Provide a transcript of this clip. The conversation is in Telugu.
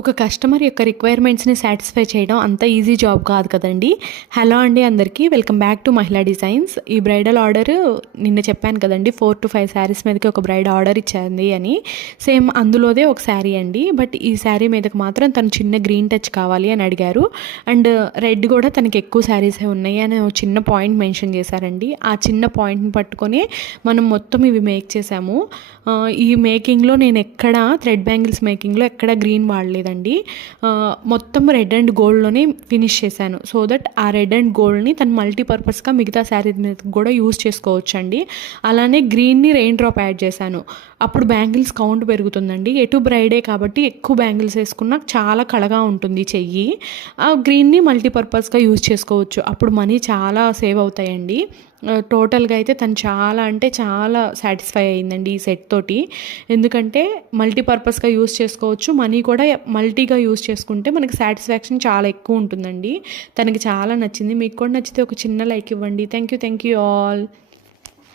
ఒక కస్టమర్ యొక్క రిక్వైర్మెంట్స్ని సాటిస్ఫై చేయడం అంత ఈజీ జాబ్ కాదు కదండి. హలో అండి అందరికీ, వెల్కమ్ బ్యాక్ టు మహిళా డిజైన్స్. ఈ బ్రైడల్ ఆర్డర్ నిన్న చెప్పాను కదండి, 4 to 5 శారీస్ మీదకి ఒక బ్రైడ్ ఆర్డర్ ఇచ్చింది అని. సేమ్ అందులోదే ఒక శారీ అండి. బట్ ఈ శారీ మీదకి మాత్రం తను చిన్న గ్రీన్ టచ్ కావాలి అని అడిగారు. అండ్ రెడ్ కూడా తనకి ఎక్కువ శారీసే ఉన్నాయి అని ఒక చిన్న పాయింట్ మెన్షన్ చేశారండి. ఆ చిన్న పాయింట్ని పట్టుకొని మనం మొత్తం ఇవి మేక్ చేసాము. ఈ మేకింగ్లో నేను ఎక్కడ థ్రెడ్ బ్యాంగిల్స్ మేకింగ్లో ఎక్కడ గ్రీన్ వాడలేదండి. మొత్తం రెడ్ అండ్ గోల్డ్లోనే ఫినిష్ చేశాను. సో దట్ ఆ రెడ్ అండ్ గోల్డ్ని తను మల్టీపర్పస్గా మిగతా శారీ కూడా యూస్ చేసుకోవచ్చు అండి. అలానే గ్రీన్ని రెయిన్ డ్రాప్ యాడ్ చేశాను. అప్పుడు బ్యాంగిల్స్ కౌంట్ పెరుగుతుందండి. ఎటు బ్రైడే కాబట్టి ఎక్కువ బ్యాంగిల్స్ వేసుకున్నా చాలా కళగా ఉంటుంది చెయ్యి. ఆ గ్రీన్ని మల్టీపర్పస్గా యూజ్ చేసుకోవచ్చు. అప్పుడు మనీ చాలా సేవ్ అవుతాయండి. టోటల్గా అయితే తను చాలా అంటే చాలా సాటిస్ఫై అయ్యిందండి ఈ సెట్ తోటి. ఎందుకంటే మల్టీపర్పస్గా యూస్ చేసుకోవచ్చు, మనీ కూడా మల్టీగా యూస్ చేసుకుంటే మనకి సాటిస్ఫాక్షన్ చాలా ఎక్కువ ఉంటుందండి. తనకి చాలా నచ్చింది. మీకు కూడా నచ్చితే ఒక చిన్న లైక్ ఇవ్వండి. Thank you all.